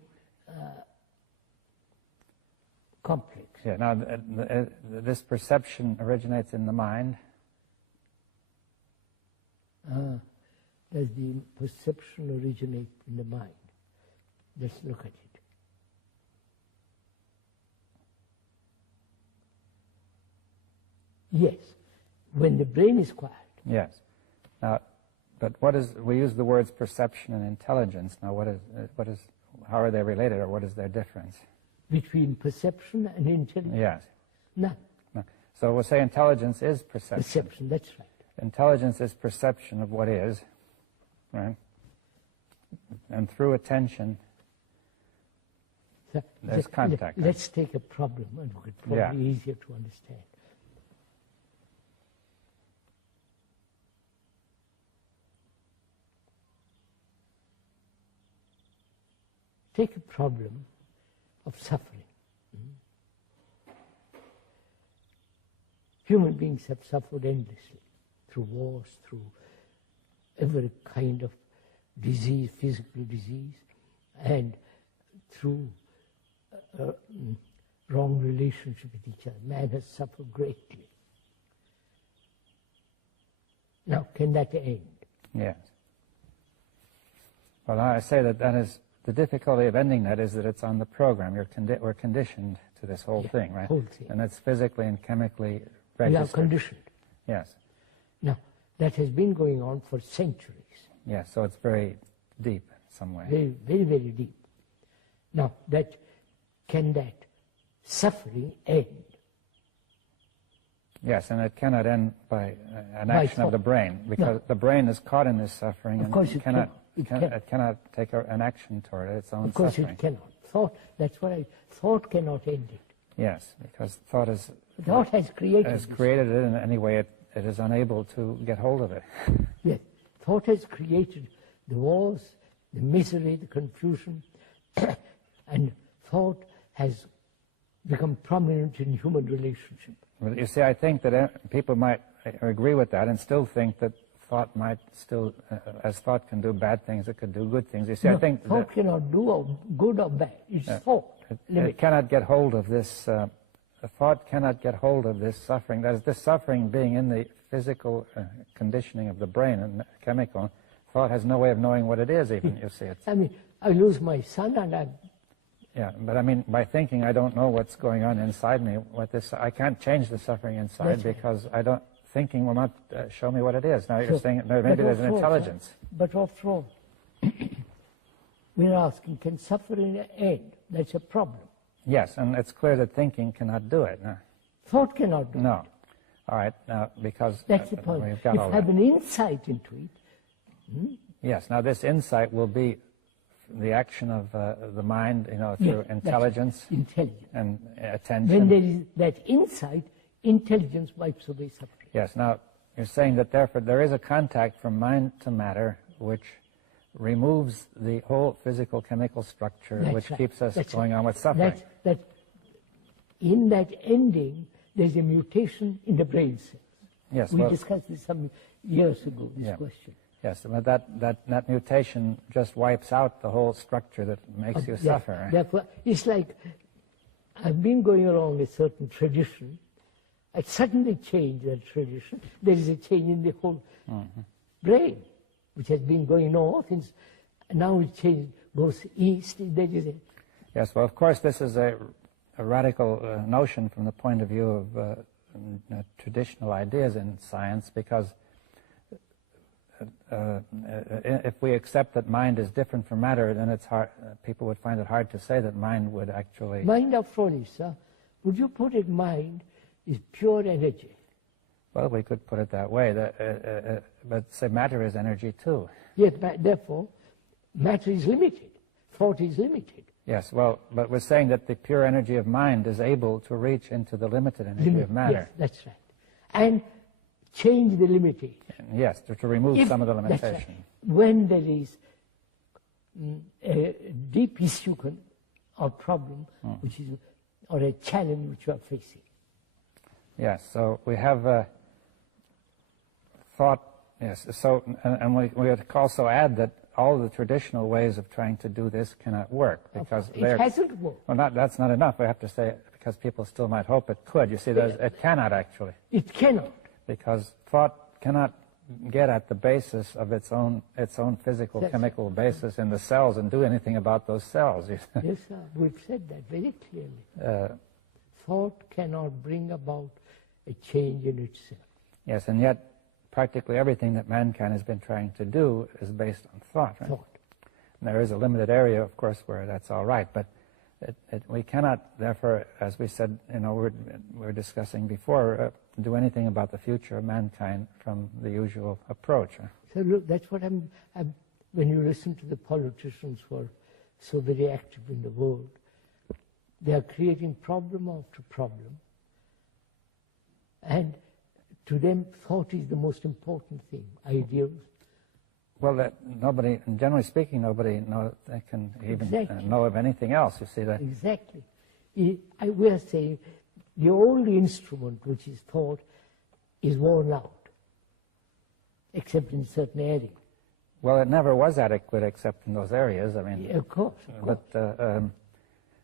complex. Yeah. Now, this perception originates in the mind. does the perception originate in the mind? Let's look at it. Yes, when the brain is quiet. Yes. Now, but what is, we use the words perception and intelligence. Now, how are they related, or what is their difference? Between perception and intelligence? Yes. None. No. So we'll say intelligence is perception. Perception, that's right. Intelligence is perception of what is, right? And through attention, So there's contact. Right? Let's take a problem, and it's probably easier to understand. Take a problem of suffering. Human beings have suffered endlessly through wars, through every kind of disease, physical disease, and through wrong relationship with each other. Man has suffered greatly. Now, can that end? Yes. Well, I say that is the difficulty of ending that is that it's on the program. We're conditioned to this whole thing, right? Whole thing. And it's physically and chemically We registered. are conditioned. Yes. Now, that has been going on for centuries. Yes, so it's very deep in some way. Very, very, very deep. Now, can that suffering end? Yes, and it cannot end by an action of the brain, because the brain is caught in this suffering, and it cannot take an action toward its own suffering. Of course it cannot. Thought cannot end it. Yes, because thought has created it in any way it is unable to get hold of it. Yes, thought has created the wars, the misery, the confusion, and thought has become prominent in human relationship. Well, you see, I think that people might agree with that and still think that thought might still, as thought can do bad things, it could do good things. You see, I think thought cannot do good or bad. It's thought. It cannot get hold of this. Thought cannot get hold of this suffering. That is, this suffering being in the physical conditioning of the brain and chemical. Thought has no way of knowing what it is. Even you see it. I mean, I lose my son, and Yeah, but I mean, by thinking, I don't know what's going on inside me. I can't change the suffering inside because I don't. Thinking will not show me what it is. Now you're saying maybe there's an intelligence. But after all, we're asking, can suffering end? That's a problem. Yes, and it's clear that thinking cannot do it. No. Thought cannot do it. No. All right, now because that's the point. We've got if you have an insight into it. Yes. Now this insight will be the action of the mind, through intelligence and attention. When there is that insight, intelligence wipes away suffering. Yes. Now you're saying that therefore there is a contact from mind to matter which removes the whole physical chemical structure, which keeps us going on with suffering. In that ending, there's a mutation in the brain cells. Yes. We discussed this some years ago, this question. Yes, but that mutation just wipes out the whole structure that makes you suffer. Right? Therefore, it's like I've been going along a certain tradition. I suddenly change that tradition. There is a change in the whole brain, which has been going north, and now it goes east. There is a yes, well, of course, this is a radical notion from the point of view of traditional ideas in science, because if we accept that mind is different from matter, then it's hard. People would find it hard to say that mind would actually. Mind of all, sir. Would you put it? Mind is pure energy. Well, we could put it that way. But say matter is energy too. Yes, therefore, matter is limited. Thought is limited. Yes, well, but we're saying that the pure energy of mind is able to reach into the limited energy of matter. Yes, that's right. And change the limitation. Yes, to remove some of the limitation. Right. When there is a deep issue or problem, which is, or a challenge which you are facing. Yes, so we have thought, yes, so, and we have to also add that all the traditional ways of trying to do this cannot work, because it hasn't worked. Well, that's not enough. We have to say, because people still might hope it could. You see, it cannot actually. It cannot. Because thought cannot get at the basis of its own physical, chemical basis in the cells and do anything about those cells. Yes, sir. We've said that very clearly. Thought cannot bring about a change in itself. Yes, and yet practically everything that mankind has been trying to do is based on thought. Right? Thought. And there is a limited area, of course, where that's all right, but we cannot, therefore, as we said, we're discussing before, do anything about the future of mankind from the usual approach. So look, that's what when you listen to the politicians who are so very active in the world, they are creating problem after problem, and to them thought is the most important thing, ideas. Well, nobody, generally speaking, nobody can even know of anything else. You see that? Exactly. We are saying the only instrument which is thought is worn out, except in certain areas. Well, it never was adequate except in those areas. I mean, of course. But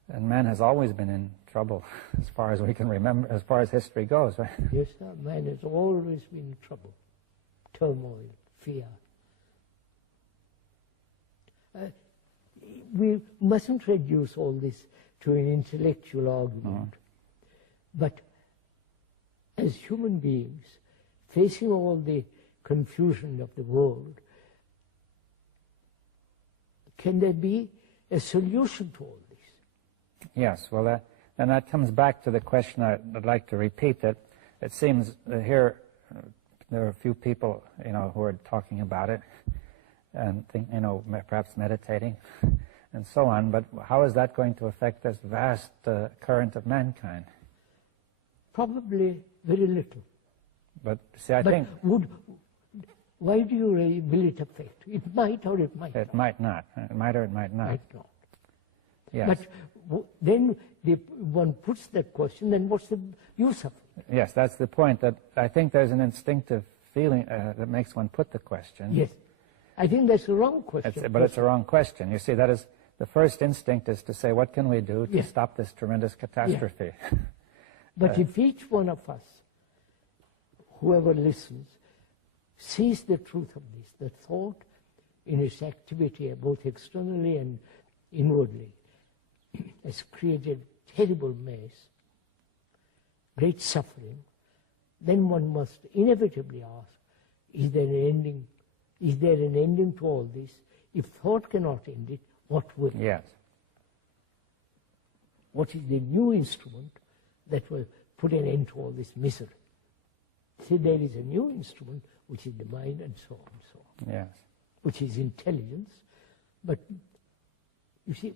and man has always been in trouble, as far as we can remember, as far as history goes, right? Yes, sir. Man has always been in trouble, turmoil, fear. We mustn't reduce all this to an intellectual argument. But as human beings, facing all the confusion of the world, can there be a solution to all this? Yes, well, and that comes back to the question I'd like to repeat, that it seems that here there are a few people, who are talking about it, and perhaps meditating, and so on. But how is that going to affect this vast current of mankind? Probably very little. But see, I think why do you will it affect? It might or it might. It might not. It might or it might not. Might not. Yes. But then one puts that question. Then what's the use of it? Yes, that's the point. That I think there's an instinctive feeling that makes one put the question. Yes. I think that's a wrong question. But it's a wrong question. You see, that is the first instinct is to say, what can we do to stop this tremendous catastrophe? Yeah. But if each one of us, whoever listens, sees the truth of this, the thought in its activity, both externally and inwardly, has created terrible mess, great suffering, then one must inevitably ask, is there an ending? Is there an ending to all this? If thought cannot end it, what will? Yes. What is the new instrument that will put an end to all this misery? See, there is a new instrument, which is the mind, and so on and so on. Yes. Which is intelligence. But, you see,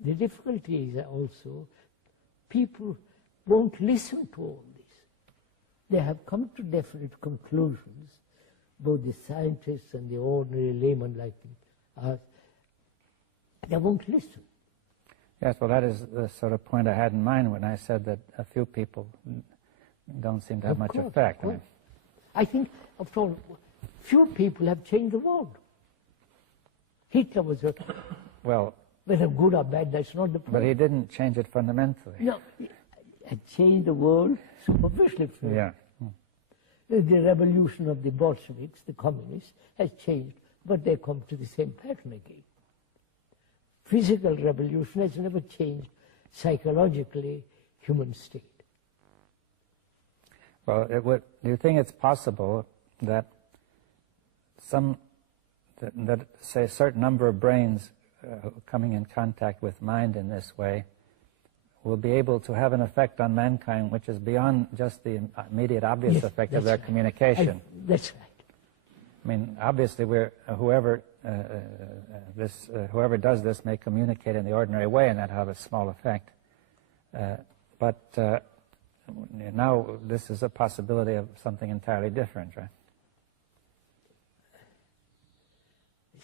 the difficulty is also people won't listen to all this. They have come to definite conclusions, both the scientists and the ordinary layman like us. They won't listen. Yes, well, that is the sort of point I had in mind when I said that a few people don't seem to have much effect. I think, after all, few people have changed the world. Hitler was whether good or bad, that's not the point. But he didn't change it fundamentally. No, he had changed the world superficially. Yeah. The revolution of the Bolsheviks, the communists, has changed, but they come to the same pattern again. Physical revolution has never changed psychologically human state. Well, do you think it's possible that say a certain number of brains coming in contact with mind in this way will be able to have an effect on mankind which is beyond just the immediate obvious effect of their communication? That's right. I mean, obviously, whoever does this may communicate in the ordinary way, and that have a small effect. But now this is a possibility of something entirely different, right?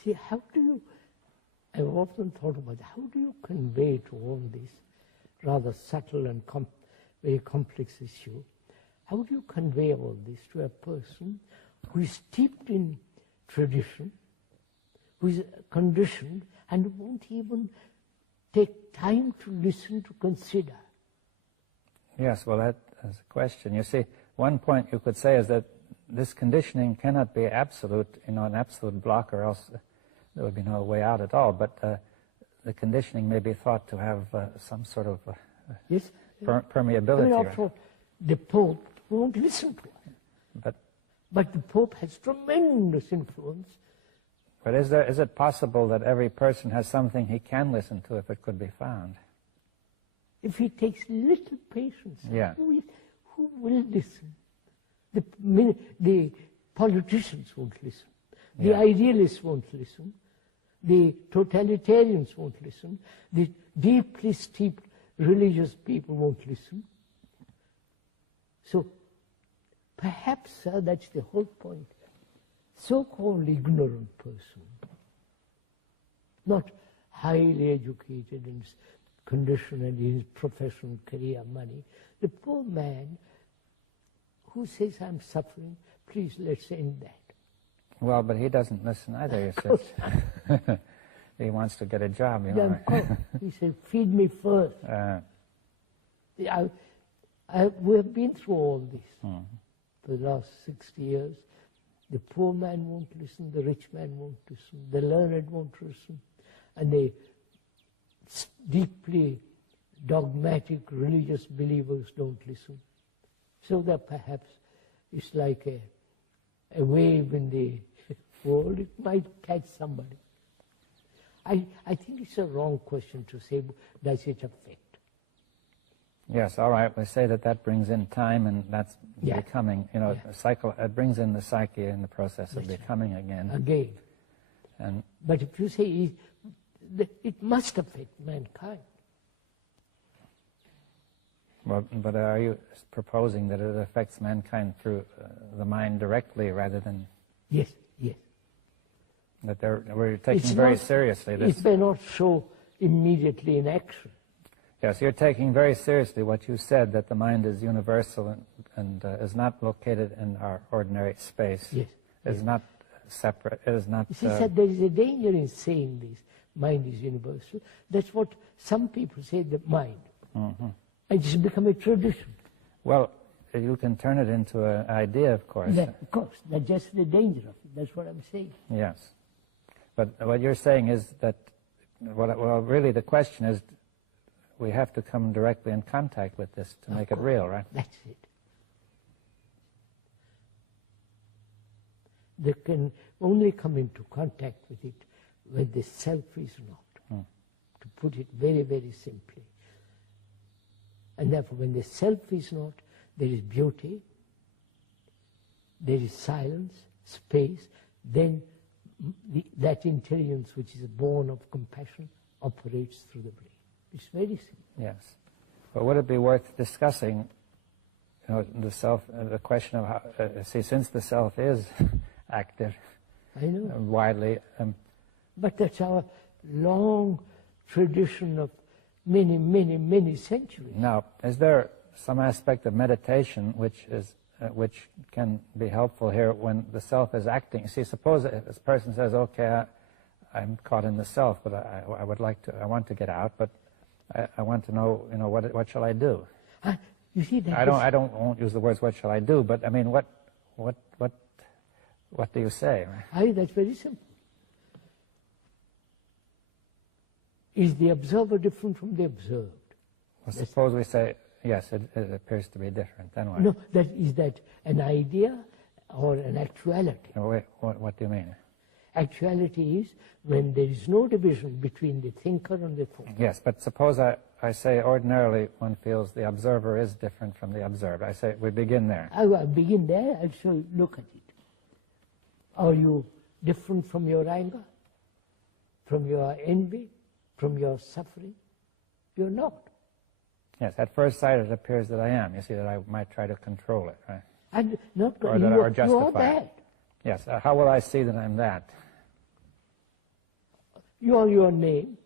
See, I've often thought about how do you convey to all this rather subtle and very complex issue, how do you convey all this to a person who is steeped in tradition, who is conditioned, and won't even take time to listen, to consider? Yes, well, that is a question. You see, one point you could say is that this conditioning cannot be absolute, an absolute block, or else there would be no way out at all. But the conditioning may be thought to have some sort of yes. permeability. I mean, after all, the Pope won't listen to us. But the Pope has tremendous influence. But is it possible that every person has something he can listen to if it could be found? If he takes little patience, yeah. Who will listen? The politicians won't listen. The yeah. idealists won't listen. The totalitarians won't listen. The deeply steeped religious people won't listen. So perhaps, sir, that's the whole point. So-called ignorant person, not highly educated and conditioned in his professional career, money, the poor man who says, I'm suffering, please let's end that. Well, but he doesn't listen either, you see. He wants to get a job, Yeah, of course. He said, feed me first. We have been through all this for the last 60 years. The poor man won't listen, the rich man won't listen, the learned won't listen, and the deeply dogmatic religious believers don't listen. So that perhaps it's like a wave in the world, it might catch somebody. I think it's a wrong question to say, does it affect? Yes, all right. We say that brings in time, and that's becoming, a cycle. It brings in the psyche in the process of becoming again. But if you say it must affect mankind. Well, but are you proposing that it affects mankind through the mind directly rather than... Yes, yes. That we're taking very seriously this... It may not show immediately in action. Yes, you're taking very seriously what you said, that the mind is universal and is not located in our ordinary space. Yes. It is not separate. It is not... You see, sir, there is a danger in saying this, mind is universal. That's what some people say, the mind. Mm-hmm. And it's become a tradition. Well, you can turn it into an idea, of course. Yeah, of course. That's just the danger of it. That's what I'm saying. Yes. But what you're saying is that, well, really the question is, we have to come directly in contact with this to make it real, right? That's it. They can only come into contact with it when the self is not, to put it very, very simply. And therefore, when the self is not, there is beauty, there is silence, space, then that intelligence which is born of compassion operates through the brain. It's very simple. Yes. But would it be worth discussing, the self, the question of how, since the self is active, I know. Widely... but that's our long tradition of many, many, many centuries. Now, is there some aspect of meditation which can be helpful here when the self is acting? See, suppose this person says, okay, I'm caught in the self, but I want to get out, but I want to know, what shall I do? You see that? I won't use the words "what shall I do," but I mean, what do you say? That's very simple. Is the observer different from the observed? Well, suppose we say, yes, it appears to be different. Then what? No, is that an idea or an actuality? No, wait, what do you mean? Actuality is when there is no division between the thinker and the thought. Yes, but suppose I say ordinarily one feels the observer is different from the observed. I say we begin there. I begin there, I'll show you, look at it. Are you different from your anger, from your envy, from your suffering? You're not. Yes, at first sight it appears that I am. You see that I might try to control it, right? And not or that or justify you are that. It. Yes, how will I see that I'm that? You are your name.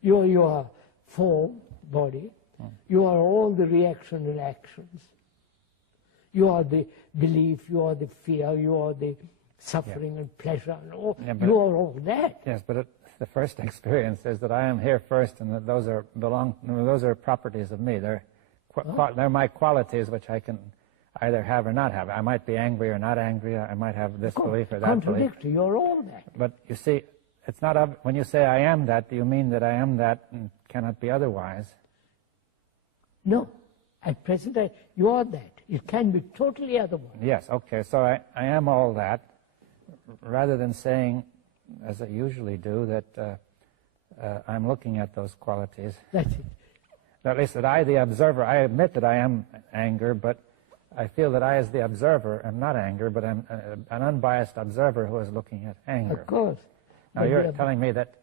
You are your form, body. You are all the reaction and actions. You are the belief, you are the fear, you are the suffering and pleasure. And all. You are all that. Yes, but the first experience is that I am here first, and that those are properties of me. They're my qualities, which either have or not have. I might be angry or not angry. I might have this belief or that belief. Contradictory, you're all that. But you see, it's not when you say I am that, do you mean that I am that and cannot be otherwise? No. At present, you are that. It can be totally otherwise. Yes, okay. So I am all that, rather than saying, as I usually do, that I'm looking at those qualities. That's it. At least that I, the observer, I admit that I am anger, but I feel that I, as the observer, am not anger, but I'm an unbiased observer who is looking at anger. Of course. Now you're telling me that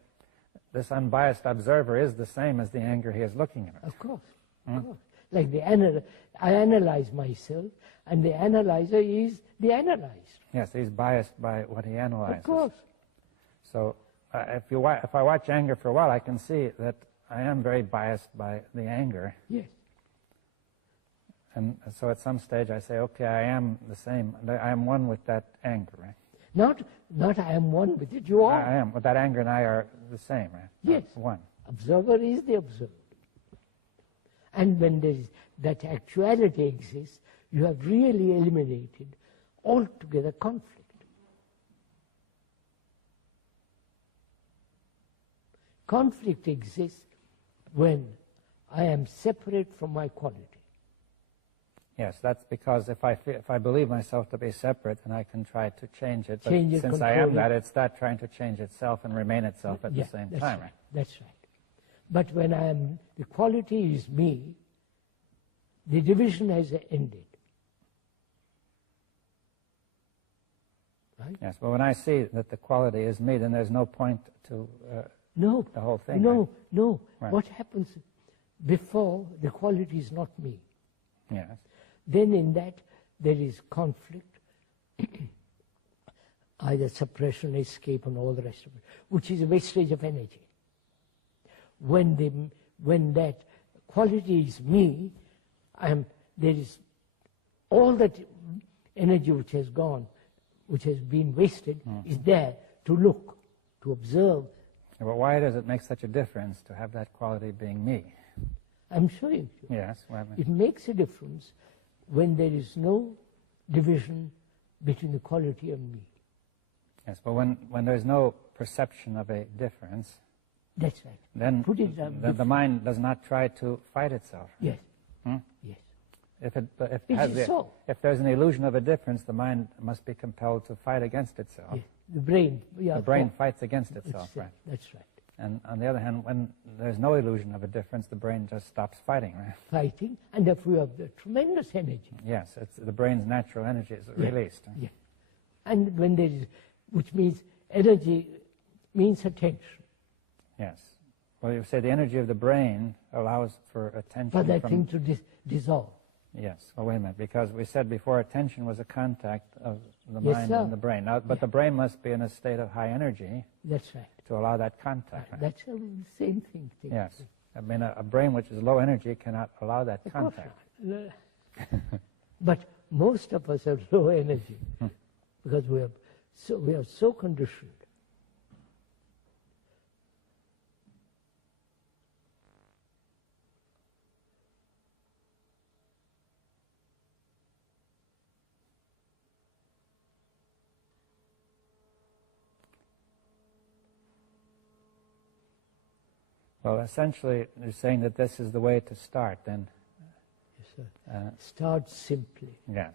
this unbiased observer is the same as the anger he is looking at. Of course. Of course. Like I analyze myself, and the analyzer is the analyzed. Yes, he's biased by what he analyzes. Of course. So if I watch anger for a while, I can see that I am very biased by the anger. Yes. And so at some stage I say, okay, I am the same. I am one with that anger, right? Not I am one with it, you are. I am. But that anger and I are the same, right? Yes. One. Observer is the observed. And when that actuality exists, you have really eliminated altogether conflict. Conflict exists when I am separate from my quality. Yes, that's because if I believe myself to be separate, then I can try to change it. But since I am that, it's that trying to change itself and remain itself at the same time. Right. That's right. But when the quality is me, the division has ended. Right? Yes, but when I see that the quality is me, then there's no point to the whole thing. No, right? no. Right. What happens before the quality is not me? Yes. Then in that there is conflict, either suppression, escape, and all the rest of it, which is a wastage of energy. When that quality is me, there is all that energy which has gone, which has been wasted, is there to look, to observe. Yeah, but why does it make such a difference to have that quality being me? I'm showing you. Yes. Well, it makes a difference when there is no division between the quality and me. Yes, but when there's no perception of a difference, that's right. Then the mind does not try to fight itself. Yes. Hmm? Yes. If there's an illusion of a difference, the mind must be compelled to fight against itself. Yes. The brain fights against itself, right? That's right. And on the other hand, when there's no illusion of a difference, the brain just stops fighting, right? Fighting, and therefore you have the tremendous energy. Yes, the brain's natural energy is released. Yeah. And when there is, which means energy means attention. Yes. Well, you say the energy of the brain allows for attention. For that thing to dissolve. Yes. Well, wait a minute, because we said before attention was a contact of the mind and the brain. Now, but the brain must be in a state of high energy. That's right. To allow that contact. Right? That's the same thing. Yes. I mean, a brain which is low energy cannot allow that contact. But most of us have low energy because we are so conditioned. Well, essentially, you're saying that this is the way to start, then. Yes, sir. Start simply. Yes.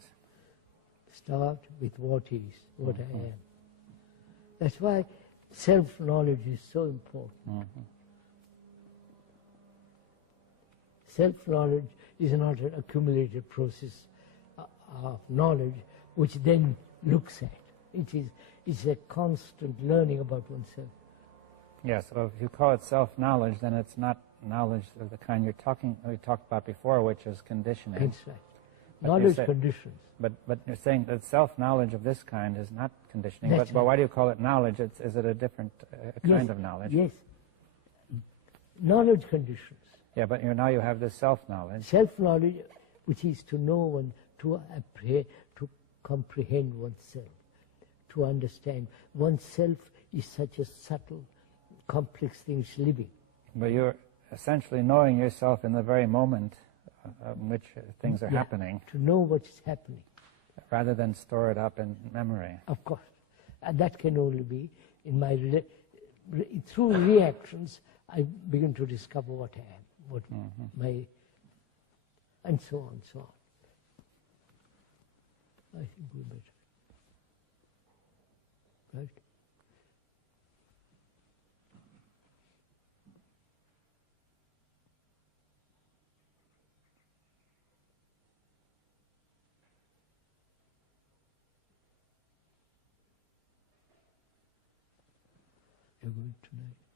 Start with what is, what I am. That's why self-knowledge is so important. Self-knowledge is not an accumulated process of knowledge which then looks at. It's a constant learning about oneself. Yes, so if you call it self-knowledge, then it's not knowledge of the kind we talked about before, which is conditioning. That's right. Knowledge conditions. But you're saying that self-knowledge of this kind is not conditioning. That's but why do you call it knowledge? Is it a different kind of knowledge? Yes. Knowledge conditions. Yeah, but now you have this self-knowledge. Self-knowledge, which is to know and to comprehend oneself, to understand. Oneself is such a subtle, complex thing living. But you're essentially knowing yourself in the very moment in which things are happening, to know what is happening. rather than store it up in memory. Of course. And that can only be in my through reactions. I begin to discover what I am, what my, and so on, so on. I think we better. Right? You're going tonight.